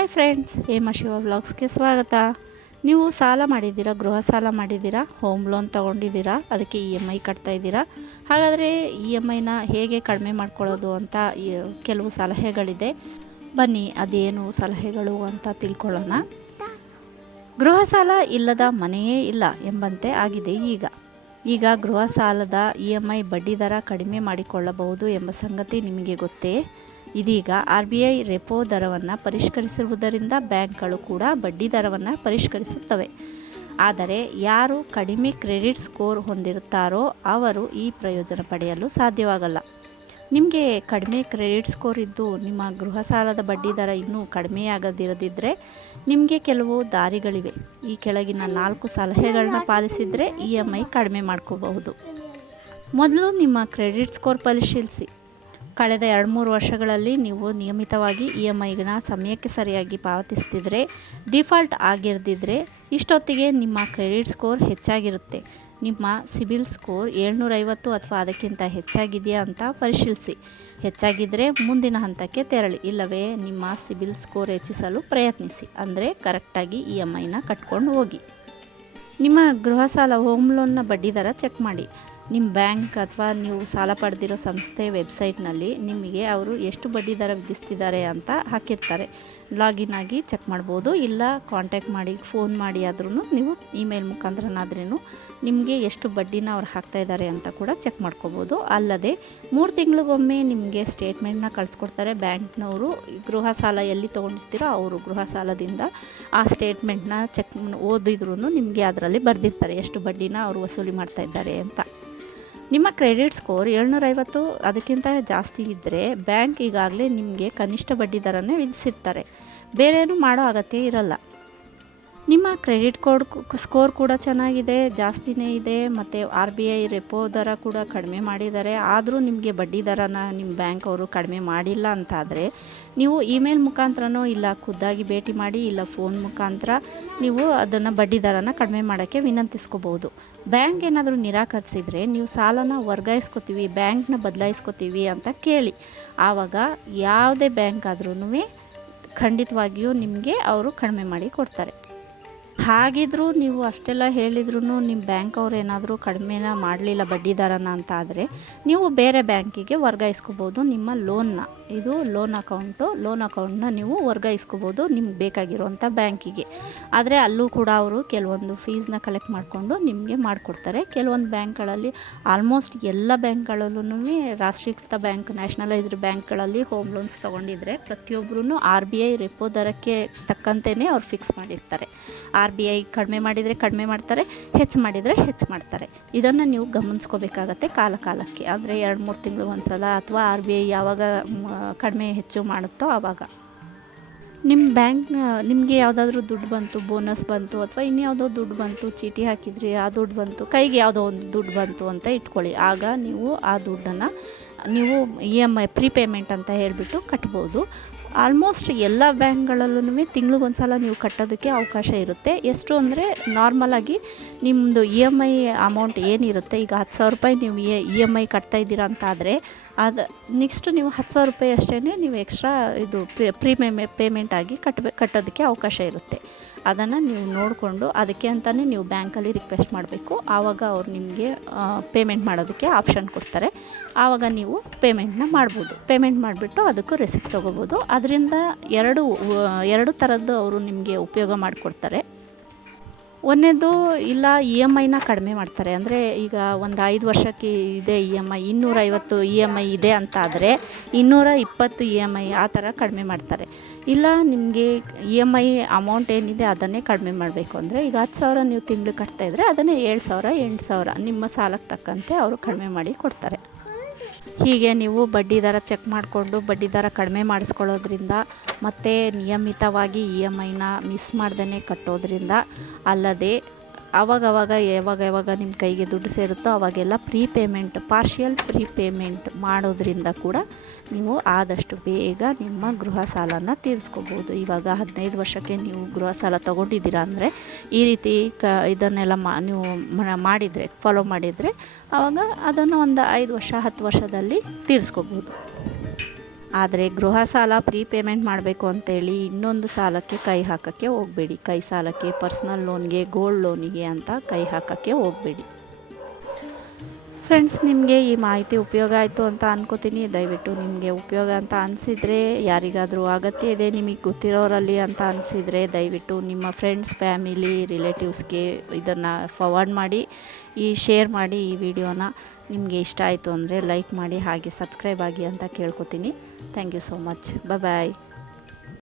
Hi friends Hema Shiva ವ್ಲಾಗ್ಸ್ಗೆ ಸ್ವಾಗತ. ನೀವು ಸಾಲ ಮಾಡಿದ್ದೀರಾ, ಗೃಹ ಸಾಲ ಮಾಡಿದ್ದೀರಾ ಹೋಮ್ ಲೋನ್ ತೊಗೊಂಡಿದ್ದೀರಾ, ಅದಕ್ಕೆ ಇ ಎಂ ಐ ಕಟ್ತಾ ಇದ್ದೀರಾ? ಹಾಗಾದರೆ ಇ ಎಂ ಐನ ಹೇಗೆ ಕಡಿಮೆ ಮಾಡ್ಕೊಳ್ಳೋದು ಅಂತ ಕೆಲವು ಸಲಹೆಗಳಿದೆ. ಬನ್ನಿ, ಅದೇನು ಸಲಹೆಗಳು ಅಂತ ತಿಳ್ಕೊಳ್ಳೋಣ. ಗೃಹ ಸಾಲ ಇಲ್ಲದ ಮನೆಯೇ ಇಲ್ಲ ಎಂಬಂತೆ ಆಗಿದೆ ಈಗ. ಈಗ ಗೃಹ ಸಾಲದ ಇ ಎಂ ಐ ಬಡ್ಡಿ ದರ ಕಡಿಮೆ ಮಾಡಿಕೊಳ್ಳಬಹುದು ಎಂಬ ಸಂಗತಿ ನಿಮಗೆ ಗೊತ್ತೇ? ಇದೀಗ ಆರ್ ಬಿ ಐ ರೆಪೋ ದರವನ್ನು ಪರಿಷ್ಕರಿಸಿರುವುದರಿಂದ ಬ್ಯಾಂಕ್ಗಳು ಕೂಡ ಬಡ್ಡಿ ದರವನ್ನು ಪರಿಷ್ಕರಿಸುತ್ತವೆ. ಆದರೆ ಯಾರು ಕಡಿಮೆ ಕ್ರೆಡಿಟ್ ಸ್ಕೋರ್ ಹೊಂದಿರುತ್ತಾರೋ ಅವರು ಈ ಪ್ರಯೋಜನ ಪಡೆಯಲು ಸಾಧ್ಯವಾಗಲ್ಲ. ನಿಮಗೆ ಕಡಿಮೆ ಕ್ರೆಡಿಟ್ ಸ್ಕೋರ್ ಇದ್ದು ನಿಮ್ಮ ಗೃಹ ಸಾಲದ ಬಡ್ಡಿ ದರ ಇನ್ನೂ ಕಡಿಮೆಯಾಗದಿರದಿದ್ದರೆ ನಿಮಗೆ ಕೆಲವು ದಾರಿಗಳಿವೆ. ಈ ಕೆಳಗಿನ ನಾಲ್ಕು ಸಲಹೆಗಳನ್ನ ಪಾಲಿಸಿದರೆ ಇ ಎಂ ಐ ಕಡಿಮೆ ಮಾಡ್ಕೋಬಹುದು. ಮೊದಲು ನಿಮ್ಮ ಕ್ರೆಡಿಟ್ ಸ್ಕೋರ್ ಪರಿಶೀಲಿಸಿ. ಕಳೆದ ಎರಡು ಮೂರು ವರ್ಷಗಳಲ್ಲಿ ನೀವು ನಿಯಮಿತವಾಗಿ ಇ ಎಂ ಐನ ಸಮಯಕ್ಕೆ ಸರಿಯಾಗಿ ಪಾವತಿಸ್ತಿದ್ರೆ, ಡಿಫಾಲ್ಟ್ ಆಗಿರದಿದ್ದರೆ ಇಷ್ಟೊತ್ತಿಗೆ ನಿಮ್ಮ ಕ್ರೆಡಿಟ್ ಸ್ಕೋರ್ ಹೆಚ್ಚಾಗಿರುತ್ತೆ. ನಿಮ್ಮ ಸಿಬಿಲ್ ಸ್ಕೋರ್ ಏಳ್ನೂರೈವತ್ತು ಅಥವಾ ಅದಕ್ಕಿಂತ ಹೆಚ್ಚಾಗಿದೆಯಾ ಅಂತ ಪರಿಶೀಲಿಸಿ. ಹೆಚ್ಚಾಗಿದ್ದರೆ ಮುಂದಿನ ಹಂತಕ್ಕೆ ತೆರಳಿ, ಇಲ್ಲವೇ ನಿಮ್ಮ ಸಿಬಿಲ್ ಸ್ಕೋರ್ ಹೆಚ್ಚಿಸಲು ಪ್ರಯತ್ನಿಸಿ. ಅಂದರೆ ಕರೆಕ್ಟಾಗಿ ಇ ಎಂ ಐನ ಕಟ್ಕೊಂಡು ಹೋಗಿ. ನಿಮ್ಮ ಗೃಹ ಸಾಲ, ಹೋಮ್ ಲೋನ್ನ ಬಡ್ಡಿ ದರ ಚೆಕ್ ಮಾಡಿ. ನಿಮ್ಮ ಬ್ಯಾಂಕ್ ಅಥವಾ ನೀವು ಸಾಲ ಪಡೆದಿರೋ ಸಂಸ್ಥೆ ವೆಬ್ಸೈಟ್ನಲ್ಲಿ ನಿಮಗೆ ಅವರು ಎಷ್ಟು ಬಡ್ಡಿ ದರ ವಿಧಿಸ್ತಿದ್ದಾರೆ ಅಂತ ಹಾಕಿರ್ತಾರೆ. ಲಾಗಿನ್ ಆಗಿ ಚೆಕ್ ಮಾಡ್ಬೋದು. ಇಲ್ಲ ಕಾಂಟ್ಯಾಕ್ಟ್ ಮಾಡಿ ಫೋನ್ ಮಾಡಿ ಆದ್ರೂ ನೀವು ಇಮೇಲ್ ಮುಖಾಂತರನಾದ್ರೂ ನಿಮಗೆ ಎಷ್ಟು ಬಡ್ಡಿನ ಅವ್ರು ಹಾಕ್ತಾಯಿದ್ದಾರೆ ಅಂತ ಕೂಡ ಚೆಕ್ ಮಾಡ್ಕೋಬೋದು. ಅಲ್ಲದೆ, ಮೂರು ತಿಂಗಳಿಗೊಮ್ಮೆ ನಿಮಗೆ ಸ್ಟೇಟ್ಮೆಂಟ್ನ ಕಳಿಸ್ಕೊಡ್ತಾರೆ. ಬ್ಯಾಂಕ್ನವರು ಗೃಹ ಸಾಲ ಎಲ್ಲಿ ತೊಗೊಂಡಿರ್ತೀರೋ ಅವರು ಗೃಹ ಸಾಲದಿಂದ ಆ ಸ್ಟೇಟ್ಮೆಂಟ್ನ ಚೆಕ್ ಓದಿದ್ರೂ ನಿಮಗೆ ಅದರಲ್ಲಿ ಬರೆದಿರ್ತಾರೆ. ಎಷ್ಟು ಬಡ್ಡಿನ ಅವರು ವಸೂಲಿ ಮಾಡ್ತಾ ಇದ್ದಾರೆ ಅಂತ. ನಿಮ್ಮ ಕ್ರೆಡಿಟ್ ಸ್ಕೋರ್ ಏಳ್ನೂರೈವತ್ತು, ಅದಕ್ಕಿಂತ ಜಾಸ್ತಿ ಇದ್ದರೆ ಬ್ಯಾಂಕ್ ಈಗಾಗಲೇ ನಿಮಗೆ ಕನಿಷ್ಠ ಬಡ್ಡಿ ದರನೇ ವಿಧಿಸಿರ್ತಾರೆ. ಬೇರೇನು ಮಾಡೋ ಅಗತ್ಯ ಇರಲ್ಲ. ನಿಮ್ಮ ಕ್ರೆಡಿಟ್ ಕಾರ್ಡ್ ಸ್ಕೋರ್ ಕೂಡ ಚೆನ್ನಾಗಿದೆ, ಜಾಸ್ತಿನೇ ಇದೆ, ಮತ್ತು ಆರ್ ಬಿ ಐ ರೆಪೋ ದರ ಕೂಡ ಕಡಿಮೆ ಮಾಡಿದ್ದಾರೆ. ಆದರೂ ನಿಮಗೆ ಬಡ್ಡಿ ದರನ ನಿಮ್ಮ ಬ್ಯಾಂಕ್ ಅವರು ಕಡಿಮೆ ಮಾಡಿಲ್ಲ ಅಂತಾದರೆ ನೀವು ಇಮೇಲ್ ಮುಖಾಂತರನೋ ಇಲ್ಲ ಖುದ್ದಾಗಿ ಭೇಟಿ ಮಾಡಿ ಇಲ್ಲ ಫೋನ್ ಮುಖಾಂತರ ನೀವು ಅದನ್ನು ಬಡ್ಡಿ ದರನ ಕಡಿಮೆ ಮಾಡೋಕ್ಕೆ ವಿನಂತಿಸ್ಕೋಬೋದು. ಬ್ಯಾಂಕ್ ಏನಾದರೂ ನಿರಾಕರಿಸಿದರೆ ನೀವು ಸಾಲನ ವರ್ಗಾಯಿಸ್ಕೊತೀವಿ ಬ್ಯಾಂಕ್ನ ಬದಲಾಯಿಸ್ಕೊತೀವಿ ಅಂತ ಕೇಳಿ. ಆವಾಗ ಯಾವುದೇ ಬ್ಯಾಂಕ್ ಆದ್ರೂ ಖಂಡಿತವಾಗಿಯೂ ನಿಮಗೆ ಅವರು ಕಡಿಮೆ ಮಾಡಿ ಕೊಡ್ತಾರೆ. ಹಾಗಿದ್ರೂ ನೀವು ಅಷ್ಟೆಲ್ಲ ಹೇಳಿದ್ರೂ ನಿಮ್ಮ ಬ್ಯಾಂಕ್ ಅವ್ರು ಏನಾದರೂ ಕಡಿಮೆನ ಮಾಡಲಿಲ್ಲ ಬಡ್ಡಿದಾರನ ಅಂತ ಆದರೆ ನೀವು ಬೇರೆ ಬ್ಯಾಂಕಿಗೆ ವರ್ಗಾಯಿಸ್ಕೋಬೋದು ನಿಮ್ಮ ಲೋನ್ನ ಇದು ಲೋನ್ ಅಕೌಂಟು ಲೋನ್ ಅಕೌಂಟನ್ನ ನೀವು ವರ್ಗಾಯಿಸ್ಕೋಬೋದು ನಿಮ್ಗೆ ಬೇಕಾಗಿರುವಂಥ ಬ್ಯಾಂಕಿಗೆ ಆದರೆ ಅಲ್ಲೂ ಕೂಡ ಅವರು ಕೆಲವೊಂದು ಫೀಸ್ನ ಕಲೆಕ್ಟ್ ಮಾಡಿಕೊಂಡು ನಿಮಗೆ ಮಾಡಿಕೊಡ್ತಾರೆ. ಕೆಲವೊಂದು ಬ್ಯಾಂಕ್ಗಳಲ್ಲಿ ಆಲ್ಮೋಸ್ಟ್ ಎಲ್ಲ ಬ್ಯಾಂಕ್ಗಳಲ್ಲೂ ರಾಷ್ಟ್ರೀಕೃತ ಬ್ಯಾಂಕ್ ನ್ಯಾಷನಲೈಸ್ಡ್ ಬ್ಯಾಂಕ್ಗಳಲ್ಲಿ ಹೋಮ್ ಲೋನ್ಸ್ ತೊಗೊಂಡಿದ್ರೆ ಪ್ರತಿಯೊಬ್ಬರೂ ಆರ್ ಬಿ ಐ ರೆಪೋ ದರಕ್ಕೆ ತಕ್ಕಂತೆಯೇ ಅವ್ರು ಫಿಕ್ಸ್ ಮಾಡಿರ್ತಾರೆ. ಆರ್ ಬಿ ಐ ಕಡಿಮೆ ಮಾಡಿದರೆ ಕಡಿಮೆ ಮಾಡ್ತಾರೆ, ಹೆಚ್ಚು ಮಾಡಿದರೆ ಹೆಚ್ಚು ಮಾಡ್ತಾರೆ. ಇದನ್ನು ನೀವು ಗಮನಿಸ್ಕೋಬೇಕಾಗತ್ತೆ ಕಾಲ ಕಾಲಕ್ಕೆ ಆದರೆ ಎರಡು ಮೂರು ತಿಂಗಳು ಒಂದು ಸಲ ಅಥವಾ ಆರ್ ಬಿ ಐ ಯಾವಾಗ ಕಡಿಮೆ ಹೆಚ್ಚು ಮಾಡುತ್ತೋ ಆವಾಗ ನಿಮ್ಮ ಬ್ಯಾಂಕ್ ನಿಮಗೆ ಯಾವುದಾದ್ರೂ ದುಡ್ಡು ಬಂತು, ಬೋನಸ್ ಬಂತು, ಅಥವಾ ಇನ್ಯಾವುದೋ ದುಡ್ಡು ಬಂತು, ಚೀಟಿ ಹಾಕಿದ್ರಿ, ಆ ದುಡ್ಡು ಬಂತು, ಕೈಗೆ ಯಾವುದೋ ಒಂದು ದುಡ್ಡು ಬಂತು ಅಂತ ಇಟ್ಕೊಳ್ಳಿ. ಆಗ ನೀವು ಆ ದುಡ್ಡನ್ನು, ನೀವು ಇ ಎಂ ಐ ಪ್ರೀಪೇಮೆಂಟ್ ಅಂತ ಹೇಳಿಬಿಟ್ಟು ಕಟ್ಬೋದು. ಆಲ್ಮೋಸ್ಟ್ ಎಲ್ಲ ಬ್ಯಾಂಕ್ಗಳಲ್ಲೂ ತಿಂಗ್ಳಿಗೊಂದು ಸಲ ನೀವು ಕಟ್ಟೋದಕ್ಕೆ ಅವಕಾಶ ಇರುತ್ತೆ. ಎಷ್ಟು ಅಂದರೆ ನಾರ್ಮಲಾಗಿ ನಿಮ್ಮದು ಇ ಎಂ ಐ ಅಮೌಂಟ್ ಏನಿರುತ್ತೆ, ಈಗ ಹತ್ತು ಸಾವಿರ ರೂಪಾಯಿ ನೀವು ಇ ಎಂ ಐ ಕಟ್ತಾ ಇದ್ದೀರಾ ಅಂತ ಆದರೆ ಅದು ನೆಕ್ಸ್ಟ್ ನೀವು ಹತ್ತು ಸಾವಿರ ರೂಪಾಯಿ ಅಷ್ಟೇ ನೀವು ಎಕ್ಸ್ಟ್ರಾ ಇದು ಪ್ರೀಮಿಯಮ್ ಪೇಮೆಂಟ್ ಆಗಿ ಕಟ್ಟಬೇಕು ಕಟ್ಟೋದಕ್ಕೆ ಅವಕಾಶ ಇರುತ್ತೆ. ಅದನ್ನು ನೀವು ನೋಡಿಕೊಂಡು ಅದಕ್ಕೆ ಅಂತಲೇ ನೀವು ಬ್ಯಾಂಕಲ್ಲಿ ರಿಕ್ವೆಸ್ಟ್ ಮಾಡಬೇಕು. ಆವಾಗ ಅವ್ರು ನಿಮಗೆ ಪೇಮೆಂಟ್ ಮಾಡೋದಕ್ಕೆ ಆಪ್ಷನ್ ಕೊಡ್ತಾರೆ. ಆವಾಗ ನೀವು ಪೇಮೆಂಟ್ನ ಮಾಡ್ಬೋದು. ಪೇಮೆಂಟ್ ಮಾಡಿಬಿಟ್ಟು ಅದಕ್ಕೂ ರೆಸಿಪ್ಟ್ ತೊಗೋಬೋದು. ಅದರಿಂದ ಎರಡು ಎರಡು ಥರದ್ದು ಅವರು ನಿಮಗೆ ಉಪಯೋಗ ಮಾಡಿಕೊಡ್ತಾರೆ. ಒಂದನೇದು ಇಲ್ಲ ಇ ಎಂ ಐನ ಕಡಿಮೆ ಮಾಡ್ತಾರೆ. ಅಂದರೆ ಈಗ ಒಂದು ಐದು ವರ್ಷಕ್ಕೆ ಇದೆ ಇ ಎಂ ಐ ಇನ್ನೂರೈವತ್ತು ಇ ಎಂ ಐ ಇದೆ ಅಂತ ಆದರೆ ಇನ್ನೂರ ಇಪ್ಪತ್ತು ಇ ಎಂ ಐ ಆ ಥರ ಕಡಿಮೆ ಮಾಡ್ತಾರೆ. ಇಲ್ಲ, ನಿಮಗೆ ಇ ಎಂ ಐ ಅಮೌಂಟ್ ಏನಿದೆ ಅದನ್ನೇ ಕಡಿಮೆ ಮಾಡಬೇಕು. ಅಂದರೆ ಈಗ ಹತ್ತು ಸಾವಿರ ನೀವು ತಿಂಗಳು ಕಟ್ತಾಯಿದ್ರೆ ಅದನ್ನೇ ಏಳು ಸಾವಿರ, ಎಂಟು ಸಾವಿರ ನಿಮ್ಮ ಸಾಲಕ್ಕೆ ತಕ್ಕಂತೆ ಅವರು ಕಡಿಮೆ ಮಾಡಿ ಕೊಡ್ತಾರೆ. ಹೀಗೆ ನೀವು ಬಡ್ಡಿ ದರ ಚೆಕ್ ಮಾಡಿಕೊಂಡು ಬಡ್ಡಿ ದರ ಕಡಿಮೆ ಮಾಡಿಸ್ಕೊಳ್ಳೋದ್ರಿಂದ ಮತ್ತು ನಿಯಮಿತವಾಗಿ ಇ ಎಂ ಐನ ಮಿಸ್ ಮಾಡ್ದೇ ಕಟ್ಟೋದ್ರಿಂದ ಅಲ್ಲದೆ ಆವಾಗವಾಗ ಯಾವಾಗ ಯಾವಾಗ ನಿಮ್ಮ ಕೈಗೆ ದುಡ್ಡು ಸೇರುತ್ತೋ ಅವಾಗೆಲ್ಲ prepayment partial prepayment ಮಾಡೋದ್ರಿಂದ ಕೂಡ ನೀವು ಆದಷ್ಟು ಬೇಗ ನಿಮ್ಮ ಗೃಹ ಸಾಲನ ತೀರಿಸ್ಕೋಬೋದು. ಇವಾಗ ಹದಿನೈದು ವರ್ಷಕ್ಕೆ ನೀವು ಗೃಹ ಸಾಲ ತೊಗೊಂಡಿದ್ದೀರಾ ಅಂದರೆ ಈ ರೀತಿ ಕ ಇದನ್ನೆಲ್ಲ ಮಾ ನೀವು ಮಾಡಿದರೆ ಫಾಲೋ ಮಾಡಿದರೆ ಆವಾಗ ಅದನ್ನು ಒಂದು ಐದು ವರ್ಷ, ಹತ್ತು ವರ್ಷದಲ್ಲಿ ತೀರಿಸ್ಕೋಬೋದು. ಆದರೆ ಗೃಹ ಸಾಲ ಪ್ರೀಪೇಮೆಂಟ್ ಮಾಡಬೇಕು ಅಂತೇಳಿ ಇನ್ನೊಂದು ಸಾಲಕ್ಕೆ ಕೈ ಹಾಕೋಕ್ಕೆ ಹೋಗಬೇಡಿ. ಕೈ ಸಾಲಕ್ಕೆ ಪರ್ಸ್ನಲ್ ಲೋನ್ಗೆ ಗೋಲ್ಡ್ ಲೋನಿಗೆ ಅಂತ ಕೈ ಹಾಕೋಕ್ಕೆ ಹೋಗಬೇಡಿ. ಫ್ರೆಂಡ್ಸ್ ನಿಮಗೆ ಈ ಮಾಹಿತಿ ಉಪಯೋಗ ಆಯಿತು ಅಂತ ಅನ್ಕೋತೀನಿ. ದಯವಿಟ್ಟು ನಿಮಗೆ ಉಪಯೋಗ ಅಂತ ಅನಿಸಿದರೆ, ಯಾರಿಗಾದರೂ ಅಗತ್ಯ ಇದೆ, ನಿಮಗೆ ಗೊತ್ತಿರೋರಲ್ಲಿ ಅಂತ ಅನಿಸಿದರೆ ದಯವಿಟ್ಟು ನಿಮ್ಮ ಫ್ರೆಂಡ್ಸ್ ಫ್ಯಾಮಿಲಿ ರಿಲೇಟಿವ್ಸ್ಗೆ ಇದನ್ನು ಫಾರ್ವರ್ಡ್ ಮಾಡಿ, ಈ ಶೇರ್ ಮಾಡಿ ಈ ವಿಡಿಯೋನ ನಿಮಗೆ ಇಷ್ಟ ಆಯಿತು ಅಂದರೆ ಲೈಕ್ ಮಾಡಿ, ಹಾಗೆ ಸಬ್ಸ್ಕ್ರೈಬ್ ಆಗಿ ಅಂತ ಕೇಳ್ಕೊತೀನಿ. Thank you so much bye